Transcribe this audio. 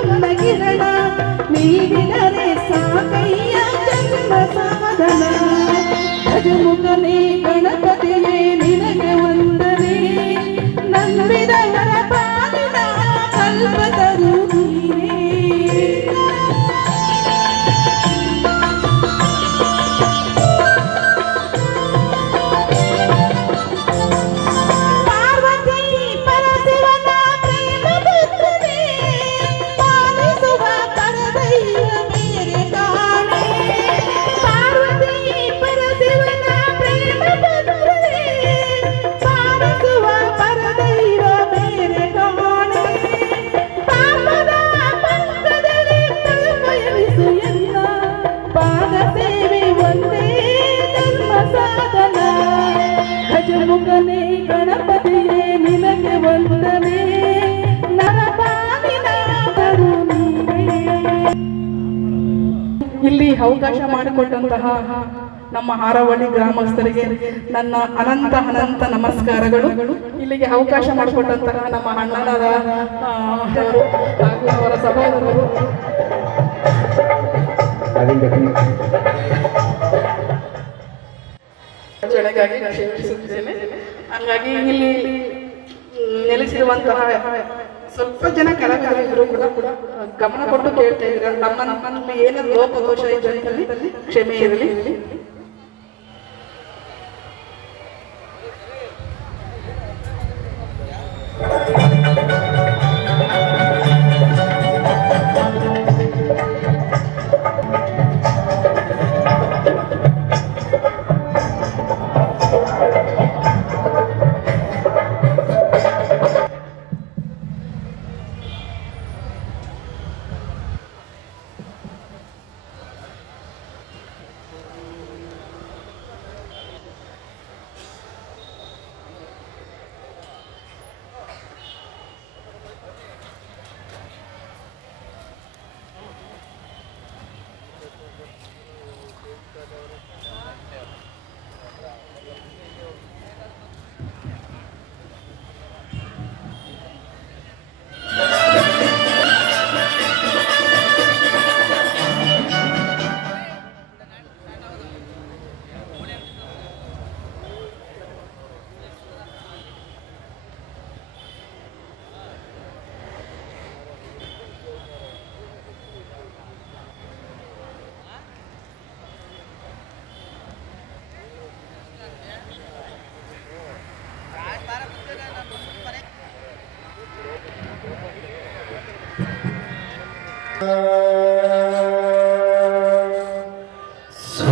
ಸುವರ್ಣ ಕಿರಣ ನೀಡಿದರೆ ಸಾಕಯ್ಯ ಜನ್ಮ ಸಾಧನ ಗಜಮುಖನೇ ಗಣಪತಿಯೇ ನಿನಗೆ ವಂದನೆ ನಂಬಿದವರ ಪಾಲಿನ ಕಲ್ಪತರು ನೀನೇ ಗಜಮುಖನೇ ಗಣಪತಿಯೇ ನಿನಗೆ ವಂದನೆ ನರಪಾಲಿನಾದರೂ ನೀನೇ. ಇಲ್ಲಿ ಅವಕಾಶ ಮಾಡಿಕೊಟ್ಟಂತಹ ನಮ್ಮ ಹಾರವಳ್ಳಿ ಗ್ರಾಮಸ್ಥರಿಗೆ ನನ್ನ ಅನಂತ ಅನಂತ ನಮಸ್ಕಾರಗಳು. ಇಲ್ಲಿಗೆ ಅವಕಾಶ ಮಾಡಿಕೊಟ್ಟಂತಹ ನಮ್ಮ ಅಣ್ಣನರ ಹಾಗೂ ಅವರ ಸಹೋದರರು ಚಳಿಗಾಗಿ ಕ್ಷಮಿಸುತ್ತೇನೆ. ಹಾಗಾಗಿ ಇಲ್ಲಿ ನೆಲೆಸಿರುವಂತಹ ಸ್ವಲ್ಪ ಜನ ಕಲಾಕಾರರು ಕೂಡ ಗಮನ ಕೊಟ್ಟು ಕೇಳ್ತಾ ಇದ್ದಾರೆ. ನಮ್ಮಲ್ಲಿ ಏನಾದ್ರು ಲೋಪದೋಷ ಇದೆ ಕ್ಷಮೆ ಇರಲಿ.